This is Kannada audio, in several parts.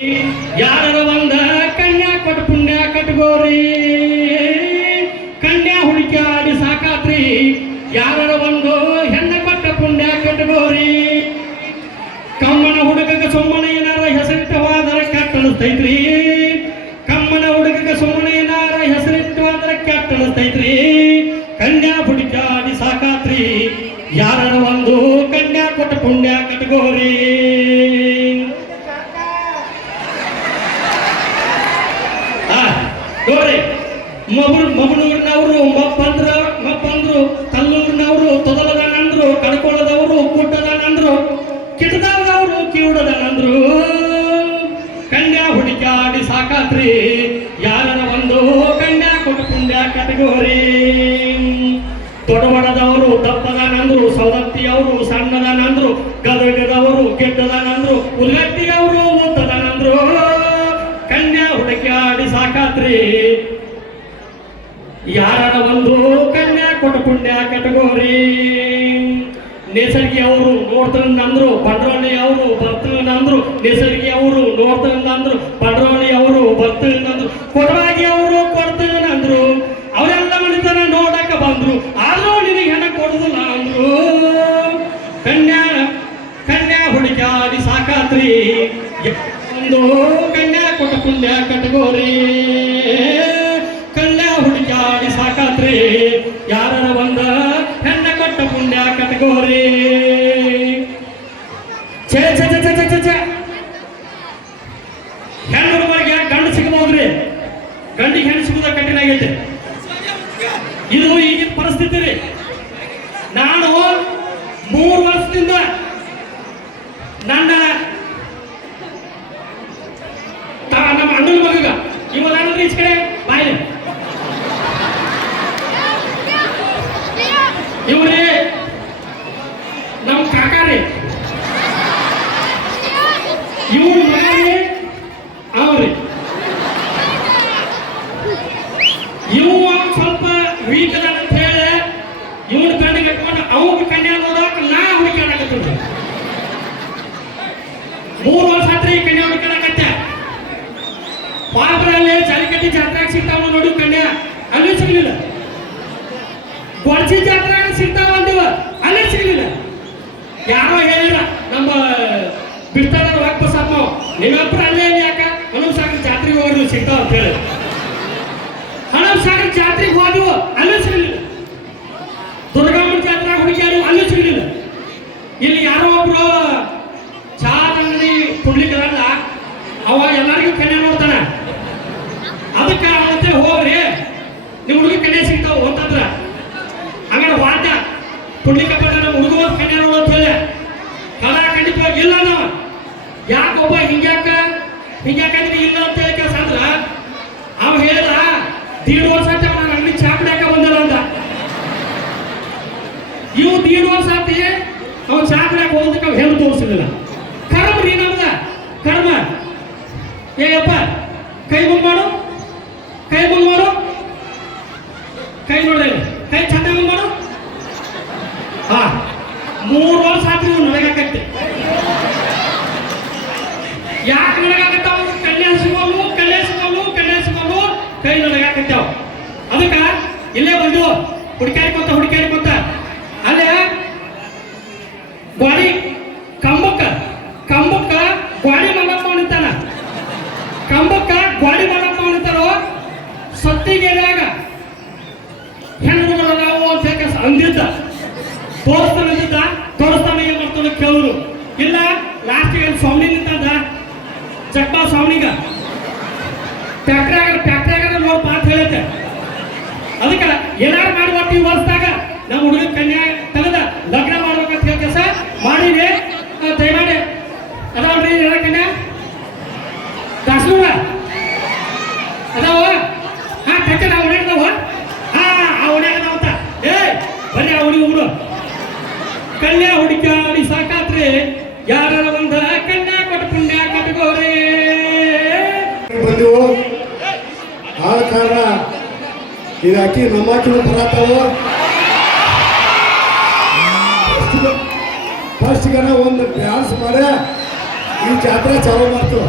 ಯಾರ ಒಂದ ಕನ್ಯಾ ಕೊಟ್ಟು ಪುಣ್ಯ ಕಟ್ಗೋರಿ, ಕನ್ಯಾ ಹುಡುಕಾಡಿ ಸಾಕಾತ್ರಿ. ಯಾರ ಒಂದು ಹೆಣ್ಣ ಕೊಟ್ಟ ಪುಣ್ಯ ಕಟ್ಗೋರಿ. ಕಮ್ಮನ ಹುಡುಗಗ ಸುಮ್ಮನೆ ಏನಾರ ಹೆಸರಿಟ್ಟವಾದರೆ ಕೆಟ್ಟ ಅನಿಸ್ತೈತ್ರಿ. ಕಮ್ಮನ ಹುಡುಗಗ ಸುಮ್ಮನೆ ಏನಾರ ಹೆಸರಿಟ್ಟವಾದರೆ ಕೆಟ್ಟ ಅನಿಸ್ತೈತ್ರಿ. ಕನ್ಯಾ ಹುಡುಕಾಡಿ ಸಾಕಾತ್ರಿ. ಯಾರ ಒಂದು ಕನ್ಯಾ ಕೊಟ್ಟ ಪುಣ್ಯ ಕಟ್ಗೋರಿ. ನೋಡ್ರಿ, ಮಗನೂರಿನವರು ಮಪ್ಪಂದ್ರು, ಕಲ್ಲೂರಿನವರು ತೊದಲದನಂದ್ರು, ಕಡ್ಕೊಳ್ಳದವರು ಕುಟ್ಟದನಂದ್ರು, ಕಿಟದವರು ಕಿವುಡದನಂದ್ರು. ಕನ್ಯಾ ಹುಡುಕಾಡಿ ಸಾಕಾತ್ರಿ. ಯಾರ ಒಂದು ಕನ್ಯಾ ಕೊಟ್ಟು ಪುಣ್ಯ ಕಟ್ಗೋರಿ. ತೊಡಬಡದವರು ದಪ್ಪದನಂದ್ರು, ಸೌದತ್ತಿಯವರು ಸಣ್ಣದನಂದ್ರು, ಗದಗದವರು ಗೆಡ್ಡದನಂದ್ರು, ಉಲ್ಲಟ್ಟಿಯವರು ಉದ್ದದನಂದ್ರು. ಕನ್ಯಾ ಹುಡುಕಾಡಿ ಸಾಕಾತ್ರಿ. ಯಾರ ಒಂದು ಕನ್ಯಾ ಕೊಟ್ಟು ಪುಣ್ಯ ಕಟ್ಗೋರಿ. ನೇಸರ್ಗಿ ಅವರು ನೋಡ್ತಂದ್ರು, ಬಂಡ್ರೋಳಿ ಅವರು ಬರ್ತಂದ್ರು. ನೇಸರ್ಗಿ ಅವರು ನೋಡ್ತಂದ್ರು, ಬಂಡ್ರೋಳಿ ಅವರು ಬರ್ತಂದ್ರು. ಕೊಡವಾಗಿ ಅವರು ಕೊಡ್ತಂದ್ರು. ಅವರೆಲ್ಲ ಮಣಿತನ ನೋಡಕ ಬಂದ್ರು. ಆದ್ರೂ ನಿನಗೆ ಹೆಣ ಕೊಡುದಿಲ್ಲ ಅಂದ್ರು. ಕನ್ಯಾ ಹುಡುಕಾಡಿ ಸಾಕಾತ್ರಿ. ಒಂದು ಕನ್ಯಾ ಕೊಟ್ಟು ಪುಣ್ಯ ಕಟ್ಗೋರಿ. ಕನ್ಯಾ ಹುಡುಕಾಡಿ ಸಾಕಾತ್ರಿ. ಯಾರ ಒಂದ ಹೆಣ್ಣ ಕೊಟ್ಟ ಪುಣ್ಯ ಕಟ್ಗೋರಿ. ಛೇ ಛೇ ಛೇ ಛೇ ಛೇ ಛೇ ಹೆಣ್ಣು ಹುಡುಗರಿಗೆ ಗಂಡು ಸಿಗಬಹುದ್ರಿ. ಗಂಡಿಗೆ ಹೆಣ್ಣು ಸಿಗುದ ಕಠಿಣ ಆಗೈತೆ. ಇದು ಈಗಿನ ಪರಿಸ್ಥಿತಿ ರೀ. ನಾನು 3 ವರ್ಷದಿಂದ ನನ್ನ ನಮ್ಮ ಅಣ್ಣನ ಮಗ ಇವನಲ್ರಿ ಈಚ ಕಡೆ ಬಾಯಿಲೆ ಇವ್ರಿ ನಮ್ಮ ಕಾಕಾರಿ, ಇವ್ರ ಮಗರಿ ಅವ್ರಿ. ಇವ ಸ್ವಲ್ಪ ವೀಕ್ ಅದ ಅಂತ ಹೇಳಿ ಇವನ ಕಣ್ಣು ಕಟ್ಕೊಂಡು ಅವ್ನ ಕನ್ಯಾ ನೋಡೋಕೆ ನಾ ಹುಡುಕಾಡಕತ್ತಿದ್ದೆ. 3 ವರ್ಷ ಆತ್ರಿ ಈ ಕನ್ಯಾ ಹುಡುಕಾಡಕತ್ತ. ಪಾಲ್ಪರಲ್ಲಿ ಜಾಲಿಕಟ್ಟಿ ಜಾತ್ರೆಗೆ ಸಿಗ್ತಾವ ನೋಡಿ ಕನ್ಯಾ, ಅಲ್ಲಿ ಸಿಗ್ಲಿಲ್ಲ. ಕೊಡ್ಚಿ ಜಾತ್ರೆಗೆ ಸಿಗ್ತಾವ ಅಂದಿವ, ಅಲ್ಲಿ ಸಿಗ್ಲಿಲ್ಲ. ಯಾರೋ ಹೇಳಿಲ್ಲ ನಮ್ಮ ಬಿಡ್ತಾರ ವಾಪಸ್ ಅಮ್ಮ ನಿಮ್ಮಪ್ಪ ಅಲ್ಲೇ ಯಾಕ ಹಣಸಾಗರ ಜಾತ್ರೆಗೆ ಹೋದ್ರು ಸಿಗ್ತಾವ ಅಂತ ಹೇಳಿ ಹಣಸಾಗರ ಜಾತ್ರೆಗೆ ಹೋದ್ವು, ಅಲ್ಲೂ ಸಿಗ್ಲಿಲ್ಲ. ದುರ್ಗಮ್ಮನ ಜಾತ್ರೆ ಹುಡುಕ್ಯಾಡು, ಅಲ್ಲೂ ಸಿಗ್ಲಿಲ್ಲ. ಇಲ್ಲಿ ಯಾರೋ ಒಬ್ರು ಚಾದ ಅಂಗಡಿ ಕುಡ್ಲಿಕ್ಕಲ್ಲ, ಅವ ಎಲ್ಲರಿಗೂ ಕನ್ಯಾ ನೋಡ್ತಾನ. ಅದಕ್ಕೆ ಅವನಂತೆ ಹೋಗ್ರಿ ನಿಮ್ಮ ಹುಡುಗ ಕನ್ಯಾ ಸಿಗ್ತಾವ ಅಂತಂದ್ರ ಹಂಗಾರೆ ವಾದ್ಯ ಕುಡ್ಲಿಕ್ಕಪ್ಪ ನಮ್ಮ ಹುಡುಗ ಕನ್ಯಾ ನೋಡು ಅಂತ ಹೇಳಿ ಕಲ ಖಂಡಿತವಾಗಿ ಇಲ್ಲ. ನಾವ ಯಾಕೊಬ್ಬ ಹಿಂಗ್ಯಾಕ ಇಲ್ಲ ಅಂತ ಹೇಳಿ ಕೆಲಸ ಅಂದ್ರ ಅವ ಹೇಳಿದ 1.5 ವರ್ಷ ಆತ ನಾನು ಅಂಗಡಿ ಚಾಪಡ್ಯಾಕ ಬಂದಿಲ್ಲ ಅಂತ. ಇವು 1.5 ವರ್ಷ ಆತಿ ಅವ್ ಚಾಪಡ್ಯಾಕ ಹೋಗೋದಕ್ಕೆ ಅವ್ ಹೆಣ್ಣು ತೋರಿಸಲಿಲ್ಲ. ಕರ್ಮ ರೀ ನಮ್ದ ಕರ್ಮ. ಏಯಪ್ಪ ಕೈ ಮುಂದ್ ಮಾಡು, ಕೈ ಮುಂದ್ ಮಾಡು, ಕೈ ನೋಡ್ದೆ, ಕೈ ಚಂದ ಮುಂದ್ ಮಾಡು. 3 ವರ್ಷ ಆತ್ರಿ ಇವ್ ನಡಗಾಕತ್ತೆ. ಯಾಕೆ ನಡಗಾಕತ್ತಾವ? ಕನ್ಯಾ ಸಿಗೋನು ಕೈ ನಡಗಾಕತ್ತಾವ. ಅದಕ್ಕ ಇಲ್ಲೇ ಬಂದು ಹುಡುಕ್ಯಾಡ್ಕೊಂತ ಅಲ್ಲೇ ಗಾಡಿ ಕಂಬಕ್ಕ ಗಾಡಿ ಮಲ್ಲಪ್ಪ ನಿಂತಾನ. ಕಂಬಕ್ಕ ಗಾಡಿ ಮಲ್ಲಪ್ಪ ನಿಂತಾರೋ ಸತ್ತಿಗೆದಾಗ ಹೆಣ್ಣುಗಳು ನಾವು ಅಂತ ಅಂದಿದ್ದ ತೋರಿಸ್ತಾನೆ ಏನ್ ಮಾಡ್ತಾನೆ ಕೇಳಿದ್ರು. ಇಲ್ಲ ಲಾಸ್ಟಿಗೆ ಸ್ವಾಮಿ ನಿಂತಂದ ಚಟ್ಟ ಸ್ವಾಮಿಗ ಫ್ಯಾಕ್ಟ್ರಿಯಾಗ ನೋಡ್ಪ ಅಂತ ಹೇಳುತ್ತೆ. ಅದಕ್ಕೆ ಏನಾರು ಮಾಡುವಟ್ಟು ಈ ವರ್ಷದಾಗ ನಮ್ಮ ಹುಡುಗ ಕನ್ಯಾ ತೆಗೆದ ಲಗ್ನ ಮಾಡ್ಬೇಕಂತ ಹೇಳಿ ಕೆಲಸ ಮಾಡಿದೆ. ದಯಮಾಡಿ ಅದಾವ್ರಿ ಎಲ್ಲ ಕನ್ಯಾ ದಾಸೂರ ಅದಾವ. ಕಚ್ಚ ನಾವು ಹೊಡೆಯದಾವ. ಆ ಹೊಡೆಯದಾವಂತ ಬರೀ ಆ ಹುಡುಗ ಕನ್ಯಾ ಹುಡುಕಾಡಿ ಸಾಕಾತ್ರಿ. ಯಾರ ಒಂದ ಕನ್ಯಾ ಕೊಟ್ಟು ಪುಣ್ಯ ಕಟ್ಗೋರಿ. ಬಂದೆವು ಆದ ಕಾರಣ ಈಗ ಅಕ್ಕಿ ನಮ್ಮ ಅಕ್ಕಿನ ಬರತ್ತಾವ. ಫಸ್ಟ್ ಗನ ಒಂದು ಡ್ಯಾನ್ಸ್ ಮಾಡಿ ಈ ಜಾತ್ರೆ ಚಾಲೂ ಮಾಡ್ತು.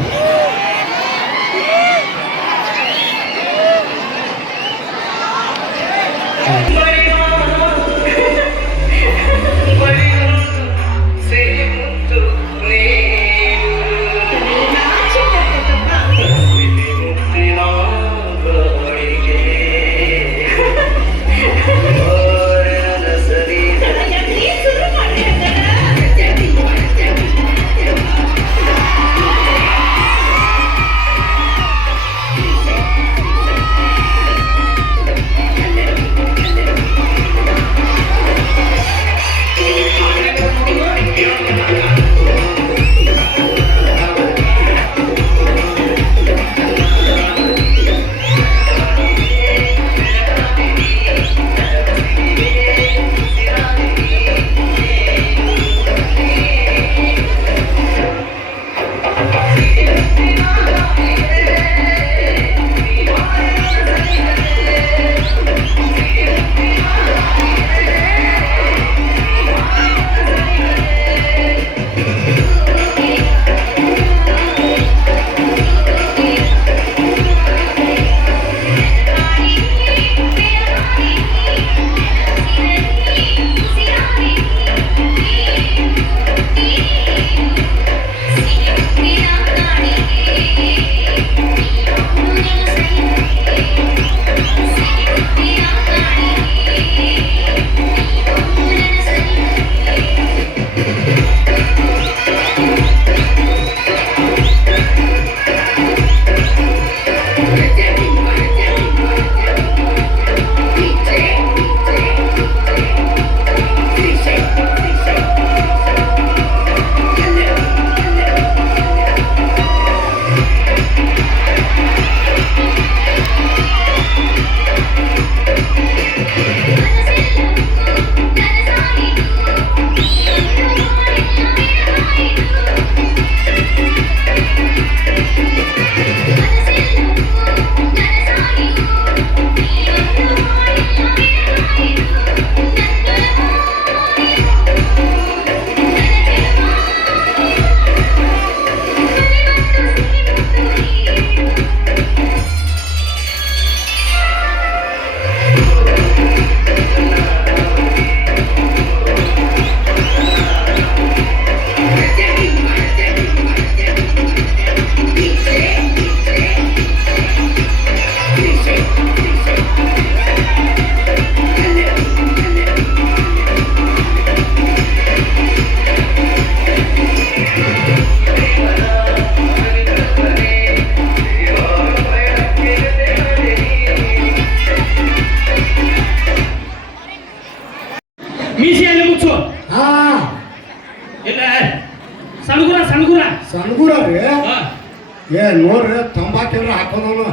ಏ ನೋಡ್ರಿ ತಂಬಾಕಿದ್ರೆ ಹಾಕೋದವನು.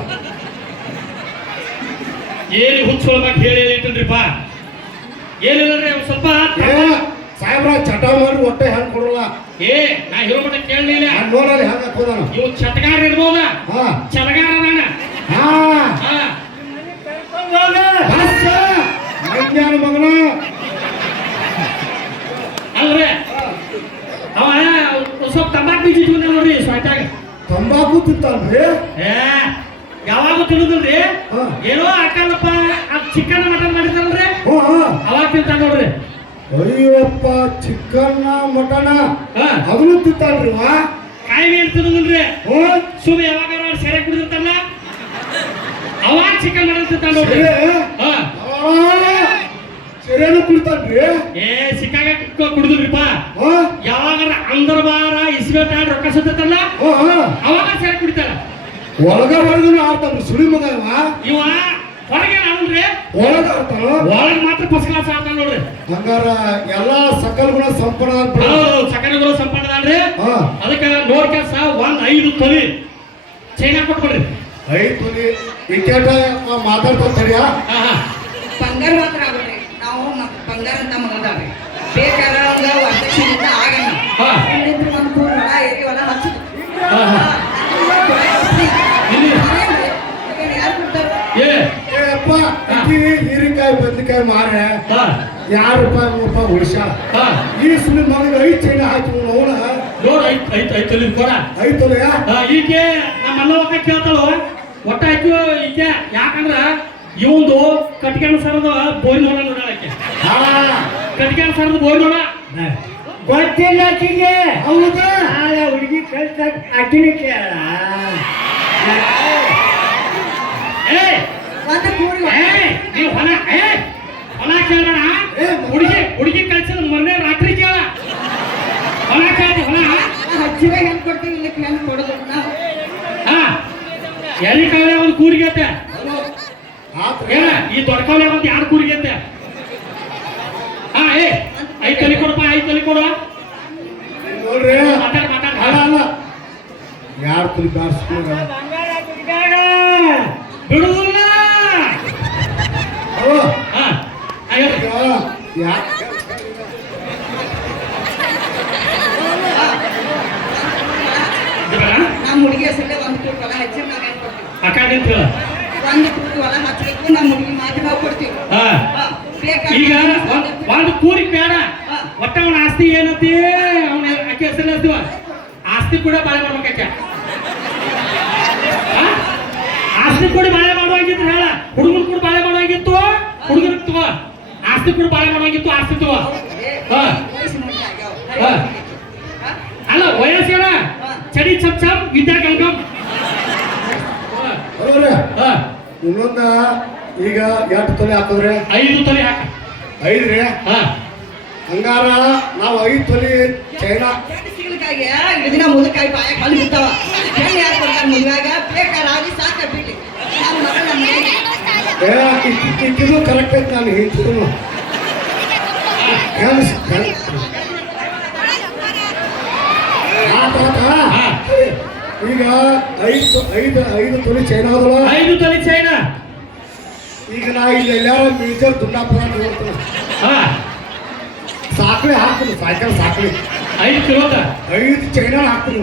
ಏನು ಹುಚ್ಚೊಳಗಾಗಿ ಹೇಳಿ ಹೇಳಿಟ್ಟನ್ರಿಪ್ಪ. ಏನಿಲ್ಲರಿ ಒಂದ್ ಸ್ವಲ್ಪ ಏ ಸಾಹೇಬ್ರ ಚಟ ಮಾಡಿ ಹೊಟ್ಟೆ ಹೆಂಗ್ ಕೊಡಲ್ಲ. ಏ ನಾ ಹೇಳೋ ಮಟ್ಟ ಕೇಳಲಿಲ್ಲ. ನೋಡಲ್ಲಿ ಹೆಂಗ್ ಹಾಕೋದಾನ. ಇವ್ ಚಟಗಾರ ಇರ್ಬೋದ, ಹಾ ಚಟಗಾರ ಅದಾನ. ಹಾ ಹಾ ಬಸ್ಸ ಮಂಗ್ಯಾನ ಮಗನ. ಅಲ್ರಿ ಅವ ಒಂದ್ ಸ್ವಲ್ಪ ತಂಬಾಕು ಬೀಜ ಇಟ್ಕೊಂಡ ನೋಡ್ರಿ ಸ್ವಾಟ್ಯಾಗ. ತಂಬಾಕು ತಿಂತಾನ್ರಿ. ಏ ಯಾವಾಗ ತಿಳುದಿಲ್ರಿ. ಹಾ. ಏನೋ ಹಾಕಲ್ಲಪ್ಪ ಅದ್ ಚಿಕನ್ ಮಟನ್ ಮಾಡಿದ್ರಲ್ರಿ ಹ್ಞೂ ಅವಾಗ ತಿಂತಾನ ನೋಡ್ರಿ. ಅಯ್ಯಪ್ಪ ಚಿಕನ್ನ ಮಟನ ಹಾ ಅದನ್ನು ತಿಂತಾನ್ರಿ ವಾ. ಕಾಯಿ ಏನ್ ತಿಳುದಿಲ್ರಿ. ಹ್ಞೂ ಸುಮ್ ಯಾವಾಗ ಸೆರೆ ಕುಡಿದಿರ್ತಾರಲ್ಲ ಅವಾಗ ಚಿಕನ್ ಮಟನ್ ತಿಂತಾನ ನೋಡ್ರಿ. ಹಾ ಸರಿಯಾನು ಕುಡ್ತಾನ್ರಿ. ಏ ಸಿಕ್ಕಾಗ ಕುಡಿದ್ರಿಪ್ಪ. ಹಾ ಯಾವಾಗಾರ ಅಂದರ್ ಬಾರ ಇಸ್ಬೇಟ ರೊಕ್ಕ ಸುತ್ತಲ್ಲ ಹ್ಞೂ ಅವಾಗ ಸೇರಿ ಕುಡಿತಾರ. ಒಳಗ ಹೊರಗನು ಆಡ್ತಾನ್ರಿ ಸುಳಿ ಮಗ ಇವ. ಇವ ಹೊರಗೆ ಆಡಲ್ರಿ, ಒಳಗ ಆಡ್ತಾನ. ಒಳಗ್ ಮಾತ್ರ ಫಸ್ಟ್ ಕ್ಲಾಸ್ ಆಡ್ತಾನ ನೋಡ್ರಿ. ಹಂಗಾರ ಎಲ್ಲಾ ಸಕಲ ಗುಣ ಸಂಪನ್ನ ಅಂತ. ಸಕ್ಕರೆಗಳು ಸಂಪನ್ನದಾನ್ರಿ. ಹಾ ಅದಕ್ಕೆ ನೋಡ್ ಕೆಲ್ಸ ಒಂದ್ 5 ತೊಲಿ ಚೈನಾ ಕೊಟ್ಬಿಡ್ರಿ. 5 ತೊಲಿ ವಿಕೆಟ್ ಮಾತಾಡ್ತಾ ತಡಿಯ. ಹಾ ಹಾ ಬಂಗಾರ ಮಾತ್ರ ಆಗ್ರಿ. ನಾವು ಬಂಗಾರ ಅಂತ ಮಗದಾವ್ರಿ. ಬೇಕಾದ್ರೆ ಒಂದು ಅಧ್ಯಕ್ಷನಿಂದ ಆಗಲ್ಲ. ಹಾ. ಇಲ್ಲಿಂದ ಒಂದು ಪೂರ್ ಹೊಲ ಏರಿ ಹೊಲ ಹಚ್ಚಿದ್ರು. ಹಾ, ಹಾ. ಇಲ್ಲಿ? ಯಾರು ಕೊಡ್ತಾರೆ? ಏ ಅಪ್ಪ ಅಕ್ಕಿ ಹೀರಿಕಾಯಿ ಬದ್ನಿಕಾಯಿ ಮಾರೆ ಹಾ 2 ರೂಪಾಯಿ 3 ರೂಪಾಯಿ ಉಳಿಸ್ಯಾಳ. ಹಾ ಈ ಸುಳಿ ಮಗನಿಗೆ 5 ಚೈನ ಹಾಕಿ ಅವನ ನೋಡ್ ಐತ್ ತೊಲಿ ಕೊಡ. 5 ತೊಲೆಯ. ಈಕೆ ನಮ್ಮ ಅಲ್ಲವಕ್ಕ ಕೇಳ್ತಾಳು ಒಟ್ಟ ಆಯ್ತು ಈಕೆ. ಯಾಕಂದ್ರ ಇವಂದು ಕಟ್ಗೆಣ ಸರದ ಬೋಯ್ ನೋಡ ನೋಡಕ್ಕೆ. ಹಾ ಕಟ್ಗೆಣ ಸರದ ಬೋಯ್ ನೋಡ ಗೊತ್ತಿಲ್ಲ ಆಕಿಗೆ. ಹೌದಾ ಹುಡುಗಿ ಕಳ್ಸ ಆಕಿನ ಕೇಳ. ಏ ಒಂದು ಕೂಡಿ ನೀವು ಹೊಲ ಕೇಳೋಣ. ಹುಡುಗಿ ಕಳ್ಸಿದ ಮೊನ್ನೆ ರಾತ್ರಿ ಕೇಳ ಹೊಲ ಕೇಳಿ ಹೊಲ. ಹಚ್ಚಿದಾಗ ಹೆಂಗ್ ಕೊಡ್ತೀವಿ ಇಲ್ಲಿ ಹೆಂಗ್ ಕೊಡೋದು ನಾವು. ಹಾ ಎಲ್ಲಿ ಕಾಲ ಒಂದು ಕೂರಿಗೆ ಐತೆ. ಏನ ಈ ದೊಡ್ಡ ಕಾಲ ಒಂದು 2 ಕೂರಿಗೆ ಐತೆ. ಹಾ 5 ತೊಲಿ ಕೊಡಪ್ಪ 5 ತೊಲಿ ಕೊಡುವ. ನೋಡ್ರಿ ಮಾತಾಡ ಅಲ್ಲ ಅಲ್ಲ 2 ತೊಲಿ ಬಾರಿಸ್ಕೊಂಡ ಬಿಡುದಿಲ್ಲ. ಹಾ ಯಾಕೆ ನಮ್ಮ ಹುಡುಗಿ ಹೆಸರಲ್ಲೇ ಒಂದು ಕೂಡಿ ಹೊಲ ಹಚ್ಚಿ ನಾವು ಹೆಂಗ್ ಕೊಡ್ತೀವಿ. ಅಕ್ಕ ನಿಂತ ಒಂದು ಕೂಡಿ ಹೊಲ ಹಚ್ಚಬೇಕು. ನಮ್ಮ ಹುಡುಗಿ ಮಾತ್ರ ನಾವು ಕೊಡ್ತೀವಿ. ಹಾ ಬೇಕಾದ್ರೆ ಈಗ ಒಂದು ಕೂರಿಗೆ ಬೇಡ. ಒಟ್ಟ ಅವನ ಆಸ್ತಿ ಏನಂತಿ ಅವನ ಅಕ್ಕಿ ಹೆಸರು ಹೇಳ್ತೀವ. ಆಸ್ತಿ ಕೂಡ ಬಾಳೆ ಮಾಡ್ಬೇಕಾಕೆ. ಆಸ್ತಿ ಕೂಡ ಬಾಳೆ ಮಾಡುವಾಗಿತ್ತು ಹೇಳ. ಹುಡುಗರು ಕೂಡ ಬಾಳೆ ಮಾಡುವಾಗಿತ್ತು. ಹುಡುಗರು ತಗೋ ಆಸ್ತಿ ಕೂಡ ಬಾಳೆ ಮಾಡುವಾಗಿತ್ತು. ಆಸ್ತಿ ತಗೋ. ಹಾ ಹಾ ಅಲ್ಲ ವಯಸ್ಸೇನ ಚಡಿ ಚಪ್ ಚಪ್ ವಿದ್ಯಾ ಕಂಕಂ. ಅಲ್ರಿ ಹಾ ಇನ್ನೊಂದ ಈಗ 2 ತೊಲೆ ಹಾಕಿದ್ರೆ 5 ತೊಲೆ ಹಾಕ. 5 ರೀ. ಹಾ ಹಂಗಾರ ನಾವು 5 ತೊಲಿ ಚೈನಾ ಸಿಗಲಿಕ್ಕಾಗಿ ಇಡೀ ದಿನ ಮುದಕಾಯಿ ಬಾಯ ಕಲ್ಲು ಬಿಡ್ತಾವ. ಹೆಣ್ಣು ಯಾರು ಕೊಡ್ತಾರೆ ಮದುವೆಯಾಗ? ಬೇಕಾದ್ರೆ ಆಗಿ ಸಾಕ ಬಿಡ್ಲಿ. ನನ್ನ ಮಗ ನಮ್ಮ ಮನೆಗೆ ಇದು ಕರೆಕ್ಟ್ ಐತೆ. ನಾನು ಹೇಳ್ತಿದ್ರು ಈಗ 5 ತೊಲಿ ಚೈನಾ ಅದಲ್ಲ. 5 ತೊಲೆ ಚೈನಾ. ಈಗ ನಾ ಇಲ್ಲಿ ಎಲ್ಲಾರ ಮೇಜರ್ ದುಂಡಾಪುರ ನೋಡ್ತೀನಿ. ಹಾ ಸಾಕಳಿ ಹಾಕ್ತೀನಿ. ಸೈಕಲ್ ಸಾಕಳಿ 5 ಕಿಲೋದ 5 ಚೈನಾ ಹಾಕ್ತೀನಿ.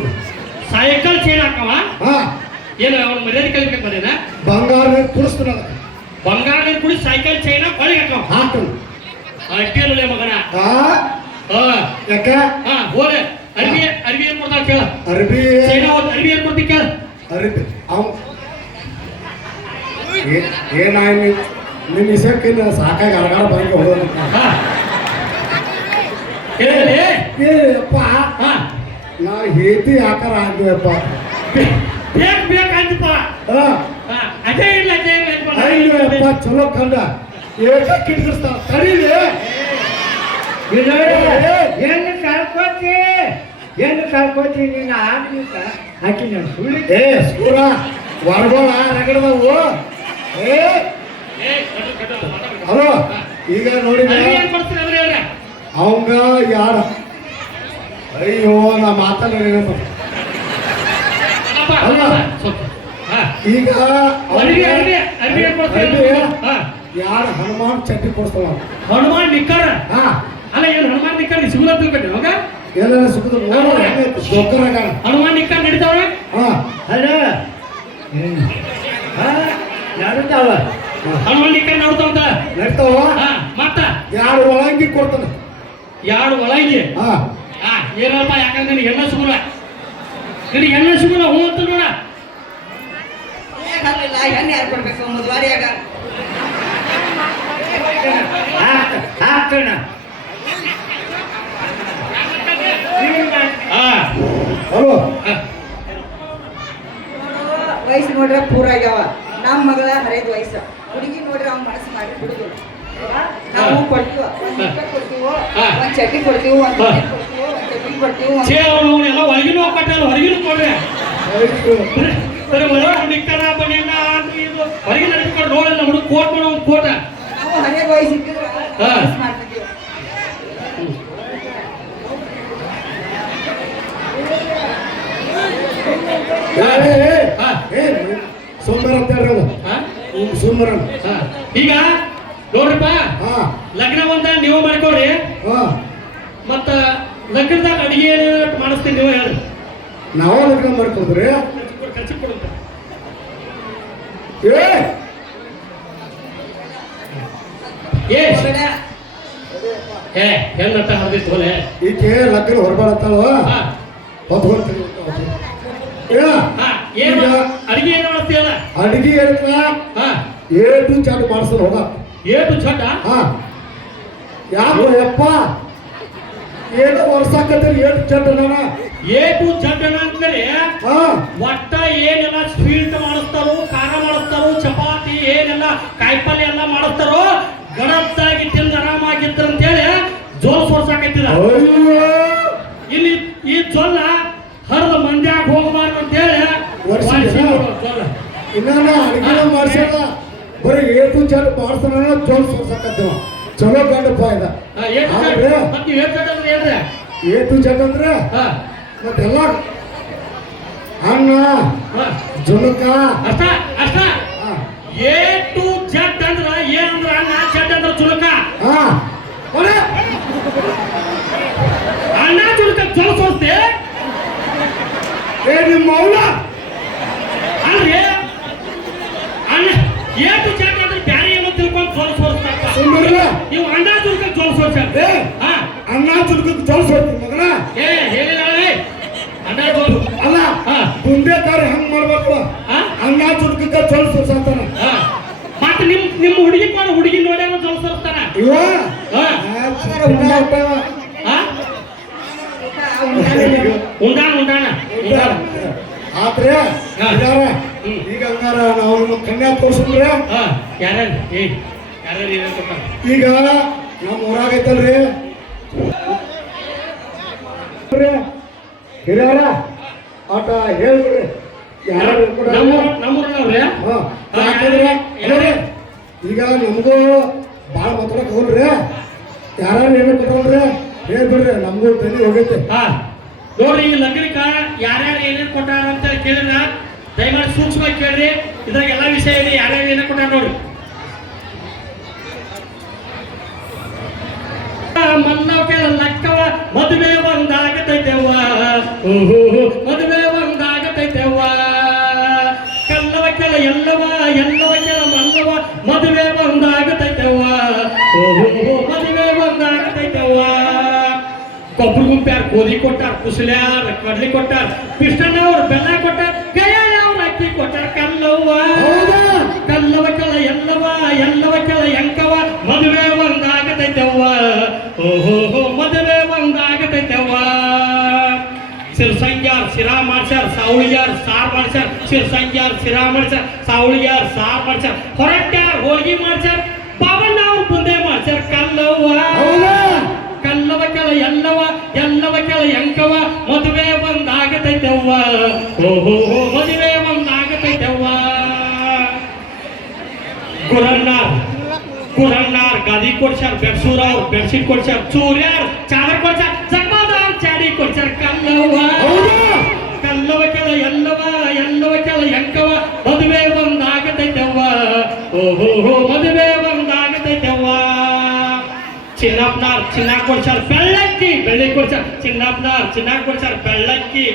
ಸೈಕಲ್ ಚೈನ್ ಹಾಕವ. ಹಾ ಏನು ಅವ್ನ ಮರ್ಯಾದೆ ಕಲಿಬೇಕು ಬಂದೇನ. ಬಂಗಾರ ತುರಿಸ್ತೀನಿ ಅದಕ್ಕೆ. ಬಂಗಾರ ಕುಡಿ ಸೈಕಲ್ ಚೈನ ಹೊಳಿಗೆ ಹಾಕವ. ಹಾಕ್ತೀನಿ. ಅಡ್ಡಿಯಲ್ಲ ಮಗನ. ಹಾ ಹಾ ಯಾಕೆ ಹಾ ಹೋರೆ ಅರ್ಬಿ ಏನ್ ಕೊಡ್ತಾರ ಕೇಳ. ಅರ್ಬಿ ಚೈನಾ ಅರ್ಬಿ ಏನ್ ಕೊಡ್ತಿ ಕೇಳ. ಅರ್ಬಿ ಅವ್ ಏನಾಯ್ ನಿನ್ನ ಇಸಕ್ಕೆ ಸಾಕಾಗಿ ಅರಗಾರ ಬಂದು ಹೋಗೋದು. ಹಾ ಹೇಳಿ. ಏಪ್ಪ ಹಾ ನಾ ಹೇತಿ ಆಕಾರ ಆಗಿವಪ್ಪ. ಬೇಕಾಯ್ತಪ್ಪ. ಹಾ ಹಾ ಅದೇ ಇಲ್ಲ ಅಯ್ಯಪ್ಪ ಚಲೋ ಕಂಡ ಏಕ ಕಿಡಿಸ್ತಾರ ತಡೀಲಿ. ಏನು ಕಳ್ಕೊತಿ ನೀನು ಆಗ್ಲಿಕ್ಕ ಆಕಿ ನಾನು ಸುಳ್ಳಿ. ಏ ಸೂರ ವರ್ಗೋಳ ರಗಡದವು. ಏ ಹಲೋ ಈಗ ನೋಡಿ ಏನ್ ಕೊಡ್ತೀರಿ ಅಂದ್ರೆ ಹೇಳ್ರ. ಅವಂಗ ಯಾರ ಅಯ್ಯೋ ನಾ ಮಾತಾಡ ಅಪ್ಪ ಅಲ್ಲ ಈಗ ಅರ್ಬಿ ಅರ್ಬಿ ಅರ್ಬಿ ಏನ್ ಕೊಡ್ತೀವಿ ಅರ್ಬಿ? ಹಾ ಯಾರು ಹನುಮಾನ್ ಚಡ್ಡಿ ಕೊಡ್ತಾವ ಹನುಮಾನ್ ನಿಕ್ಕರ ಹಾ ಅಲ್ಲ ಏನು ಹನುಮಾನ್ ನಿಕ್ಕರ್ ಸಿಗುಲ ತಿಳ್ಕೊಂಡಿ ಅವಾಗ ಎಲ್ಲ ಸಿಗುದು ಜೋಕರಾಗ ಹನುಮಾನ್ ನಿಕ್ಕರ್ ನಡೀತಾವ ಹಾ ಅಲ್ಲ ನಡ್ತಾವ ಹನುಮಾನ್ ನಿಕ್ಕರ್ ನೋಡ್ತಾವಂತ ನಡ್ತಾವ ಹಾ ಮತ್ತ ಯಾರು ಒಳಂಗಿ ಕೊಡ್ತಾನ ಯಾರು ಒಳಗೆ ಹಾ ಹಾ ಏನಪ್ಪ ಯಾಕಂದ್ರೆ ನಿನಗೆ ಎಲ್ಲ ಸಿಗುಲ ನಿನಗೆ ಎಲ್ಲ ಸಿಗುಲ ಹೂ ಅಂತ ನೋಡ ಹೇಗಲ್ಲ ಹೆಣ್ಣು ಯಾರು ಕೊಡ್ಬೇಕು ಮದುವಾರಿಯಾಗ ಹಾಕೋಣ ಹಾ ಹಲೋ ಹಾ. ವಯಸ್ಸು ನೋಡ್ರೆ ಪೂರ ಆಗ್ಯಾವ ನಮ್ಮ ಮಗಳ ಹರಿದ ವಯಸ್ಸು ಹುಡುಗಿ ನೋಡ್ರೆ ಅವ್ನ ಮನಸ್ಸು ಮಾಡಿ ಬಿಡುದು ನಾವು ಕೊಡ್ತೀವ ಒಂದ್ ರೂಪಾಯಿ ಕೊಡ್ತೀವೋ ಒಂದ್ ಚಡ್ಡಿ ಕೊಡ್ತೀವಿ ಒಂದ್ ಬಟ್ಟೆ ಕೊಡ್ತೀವೋ ಒಂದ್ ಚಡ್ಡಿ ಕೊಡ್ತೀವಿ ಛೇ ಅವನು ಎಲ್ಲ ಒಳಗಿನೂ ಕಟ್ಟಲ್ಲ ಹೊರಗಿನೂ ಕೊಡ್ರಿ ಬರೀ ಒಳಗೆ ನಿಕ್ಕರ ಬನ್ನಿಲ್ಲ ಅದು ಇದು ಹೊರಗೆ ನಡೆದುಕೊಂಡು ನೋಡಲ್ಲ ಹುಡುಗ ಕೋಟ್ ಮಾಡೋ ಒಂದು ಕೋಟ ನಾವು ಹರಿದ ವಯಸ್ಸು ಇದ್ದಿದ್ರೆ ಹಾ. ಮನಸ್ಸು ಮಾಡ್ತಿದ್ವಿ ಹಾ. ಸೋಮವಾರ ಅಂತ ಹೇಳ್ರಿ ಅದು ಹಾ? ಸೋಮವಾರ ಹಾ. ಈಗ ನೋಡ್ರಿಪ್ಪ ಹಾ ಲಗ್ನ ಒಂದ ನೀವು ಮಾಡ್ಕೊಡ್ರಿ ಹಾ ಮತ್ತ ಲಗ್ನದಾಗ ಅಡಿಗೆ ಮಾಡಿಸ್ತೀನಿ ನೀವು ಹೇಳ್ರಿ ನಾವು ಲಗ್ನ ಮಾಡ್ಕೋದ್ರಿ ಖರ್ಚು ಕೊಡುತ್ತ ಏ ಏ ಮಗನೇ, ಏ ಹೆಂಗಂತ ಹರಿದಿತ್ತು ಒಲೆ ಈಕೆ ಲಗ್ನ ಹೊರಬಾಡತ್ತಾವ ಹಾ ಹೊತ್ಕೊಂತೀನಿ ಹಾ ಏನು ಅಡಿಗೆ ಏನು ಮಾಡ್ತೀಯಲ್ಲ ಅಡಿಗೆ ಹೇಳ್ತಾ ಹಾ ಏಟು ಚಾಟ್ ಮಾಡ್ಸೋದು ಹೋಗ ಏಟು ಚಟ ಹಾ ಯಾರು ಯಪ್ಪ ಏನೋ ವರ್ಷಾಕತ್ತೀರಿ ಏಟು ಚಾಟ್ ನಾನು ಏಟು ಚಟ ಅಂತಂದ್ರೆ ಹಾ ಒಟ್ಟ ಏನೆಲ್ಲ ಸ್ವೀಟ್ ಮಾಡಿಸ್ತಾರೋ ಖಾರ ಮಾಡಿಸ್ತಾರೋ ಚಪಾತಿ ಏನೆಲ್ಲ ಕಾಯಿಪಲ್ಯ ಎಲ್ಲ ಮಾಡಿಸ್ತಾರೋ ಗಡತ್ತಾಗಿ ತಿಂದು ಆರಾಮಾಗಿದ್ರು ಅಂತೇಳಿ ಜೋಲ್ ಸೋರ್ಸಾಕತ್ತಿದ ಅಯ್ಯೋ ಇಲ್ಲಿ ಈ ಜೊಲ್ಲ ಹರಿದ ಮಂದ್ಯಾಗ ಹೋಗಬಾರ್ದು ಅಂತೇಳಿ ವರ್ಷ ಜೊಲ್ಲ ಇನ್ನ ಅಡಿಗೆ ಮಾಡ್ಸಲ್ಲ ಬರೀ ಏಟು ಚಾಟ್ ಮಾಡ್ತಾನ ಜೋಲ್ ಸೋರ್ಸಾಕತ್ತೀವ ಚಲೋ ಗಂಡಪ್ಪ ಇದ ಏಟು ಚಟ ಆದ್ರೆ ಮತ್ತೆ ನೀವು ಏಟು ಚಟ ಅಂದ್ರೆ ಹೇಳ್ರಿ ಏಟು ಚಾಟ್ ಅಂದ್ರೆ ಹಾ ಮತ್ತೆಲ್ಲ ಅನ್ನ ಹಾ ಜುಣಕ ಅಷ್ಟ ಅಷ್ಟ ಹಾ ಎ ಟು ಜಡ್ ಅಂದ್ರ ಏನಂದ್ರ ಅಣ್ಣ ಜಡ್ ಅಂದ್ರ ಚುಲಕ ಹಾ ಹೊಡೆ. ಅಣ್ಣ ಚುಲಕ ಜೋಲ್ ಸೋರ್ತೆ ಏ ನಿಮ್ಮ ಮೌಲ ಅಲ್ರಿ ಅಣ್ಣ ಎ ಟು ಜಡ್ ಅಂದ್ರೆ ಬ್ಯಾರೆ ಏನೋ ತಿಳ್ಕೊಂಡು ಜೋಲ್ ಸೋರ್ಸ್ತಾರ ಸುಮ್ಮನೆ ನೀವು ಅಣ್ಣ ಚುಲಕ ಜೋಲ್ ಸೋರ್ಸ್ಯಾರ ಏ ಹಾ ಅನ್ನ ಚುಲ್ಕಕ್ಕೆ ಜೋಲ್ ಸೋರ್ತಿ ಮಗನ ಏ ಹೇಳಿಲ್ಲ ಅಣ್ಣ ಜೋಲ್ ಅಲ್ಲ ಹಾ ಮುಂದೆ ಕಾರ್ಯ ಹಂಗ್ ಮಾಡ್ಬೇಕು ಹಾ ಅನ್ನ ಚುಲ್ಕಕ್ಕೆ ಜೋಲ್ ಸೋರ್ಸಾತಾನ ಹಾ ಮತ್ತೆ ನಿಮ್ಮ ಹುಡುಗಿ ಕೊಡು ಹುಡುಗಿ ನೋಡ್ಯಾರ ಜೋಲ್ ಸೋರ್ಸ್ತಾರ ಇವ ಹಾ ಹಾ ಉಂಡಾಣ ಉಂಡಾಣ ಉಂಡಾಣ ಆದ್ರೆ ಹಾ. ಇದಾರ ಹ್ಮ್. ಈಗ ಹಂಗಾರ ನಾವು ನಿಮ್ಮ ಕನ್ಯಾ ತೋರ್ಸಿದ್ರೆ ಹಾ ಯಾರ್ಯಾರು ಏ ಯಾರ್ಯಾರು ಏನೇನು ಕೊಟ್ಟಾರ ಈಗ ನಮ್ಮ ಊರಾಗ ಐತಲ್ರಿ ಹಿರಿಯರ ಆಟ ಹೇಳ್ಬಿಡ್ರಿ ಯಾರು ನಮ್ಮೂರವ್ರೆ ಯಾಕಂದ್ರೆ ಅಲ್ಲರಿ, ಈಗ ನಮಗೂ ಭಾಳ ಮಾತಾಡಕ್ ಹೋಗ್ರಿ ಯಾರು ಏನು ಕೊಟ್ಟವಲ್ರಿ ಹೇಳ್ಬಿಡ್ರಿ ನಮಗೂ ತಲೆ ಹೋಗೈತೆ ಹಾ ನೋಡ್ರಿ ಈ ಲಗ್ನಕ್ಕ ಯಾರ್ಯಾರು ಏನೇನು ಕೊಟ್ಟಾರ ಅಂತ ಕೇಳಿದ್ರ ದಯಮಾಡಿ ಸೂಕ್ಷ್ಮವಾಗಿ ಕೇಳ್ರಿ ಇದ್ರಾಗ ಎಲ್ಲಾ ವಿಷಯ ಇದೆ ಯಾರ್ಯಾರು ಏನೇನು ಕೊಟ್ಟಾರ ನೋಡ್ರಿ ಮನ್ನವಕೆಲ್ಲ ಲಕ್ಕವ ಮದುವೆ ಒಂದಾಗತೈತೆವ್ವ ಮದುವೆ ಒಂದಾಗತೈತೆವ್ವ ಕಲ್ಲವಕ್ಕೆಲ್ಲ ಎಲ್ಲವ ಎಲ್ಲವಕ್ಕೆಲ್ಲ ಮಲ್ಲವ ಮದುವೆ ಒಂದಾಗತೈತೆವ್ವ ಮದುವೆ ಒಂದಾಗತೈತೆವ್ವ ಕೊಬ್ಬರಿ ಗುಂಪ್ಯಾರ ಗೋಧಿ ಕೊಟ್ಟಾರ ಕುಸಲ್ಯಾರ ಕಡ್ಲಿ ಕೊಟ್ಟಾರ ಕೃಷ್ಣನವ್ರು ಬೆಲ್ಲ ಕೊಟ್ಟಾರ ಗಯಾಳವ್ರು ಅಕ್ಕಿ ಕೊಟ್ಟಾರ ಕಲ್ಲವ್ವ ಹೌದಾ? ಕಲ್ಲವಕ್ಕೆಲ್ಲ ಎಲ್ಲವ ಎಲ್ಲವಕ್ಕೆಲ್ಲ ಎಂಕವ ಮದುವೆ ಒಂದಾಗತೈತೆವ್ವ ಓಹೋ ಮದುವೆ ಒಂದಾಗತೈತೆವ್ವ ಸಿರ್ಸಂಗ್ಯಾರ್ ಸಿರಾ ಮಾಡ್ಸ್ಯಾರ ಸಾವಳಿಗ್ಯಾರ ಸಾರ್ ಮಾಡ್ಸ್ಯಾರ ಸಿರ್ಸಂಗ್ಯಾರ್ ಸಿರಾ ಮಾಡ್ಸ್ಯಾರ ಸಾವಳಿಗ್ಯಾರ ಸಾರ್ ಮಾಡ್ಸ್ಯಾರ ಹೊರಟ್ಯಾರ ಹೋಳ್ಗಿ ಮಾಡ್ಸ್ಯಾರ ಪಾವಣ್ಣ ಅವ್ರು ಮುಂದೆ ಮಾಡ್ಸ್ಯಾರ ಕಲ್ಲವ್ವ ಹೌದಾ? ಕಲ್ಲವಕ್ಕೆಲ್ಲ ಎಲ್ಲವ ಎಲ್ಲವಕ್ಕೆಲ್ಲ ಎಂಕವ ಮದುವೆ ಒಂದಾಗತೈತೆವ್ವ ಓಹೋ ಮದುವೆ ಒಂದಾಗತೈತೆವ್ವ ಕುರಣ್ಣಾರ್ ಗಾದಿ ಕೊಡ್ಸ್ಯಾರ ಬೆಡ್ಸೂರ್ ಅವ್ರು ಬೆಡ್ಶೀಟ್ ಕೊಡ್ಸ್ಯಾರ ಚೂರ್ಯಾರ್ ಚಾದರ್ ಕೊಡ್ಸ್ಯಾರ ಜಗಮಾದವ್ರು ಚಾಡಿ ಕೊಡ್ಸ್ಯಾರ ಕಲ್ಲವ್ವ ಹೌದಾ? ಕಲ್ಲವಕ್ಕೆಲ್ಲ ಎಲ್ಲವ ಎಲ್ಲವಕ್ಕೆಲ್ಲ ಎಂಕವ ಮದುವೆ ಓಹೋ ಮದುವೆ ಬಂದಾಗತೈತವ್ವ ಚಿನ್ನಪ್ಪನಾರ್ ಚಿನ್ನ ಕೊಡ್ಸಾರ ಬೆಳ್ಳಕ್ಕಿ ಬೆಳ್ಳಿ ಕೊಡ್ಸಾರ ಚಿನ್ನಪ್ಪನಾರ್ ಚಿನ್ನ ಕೊಡ್ಸಾರ ಬೆಳ್ಳಕ್ಕಿ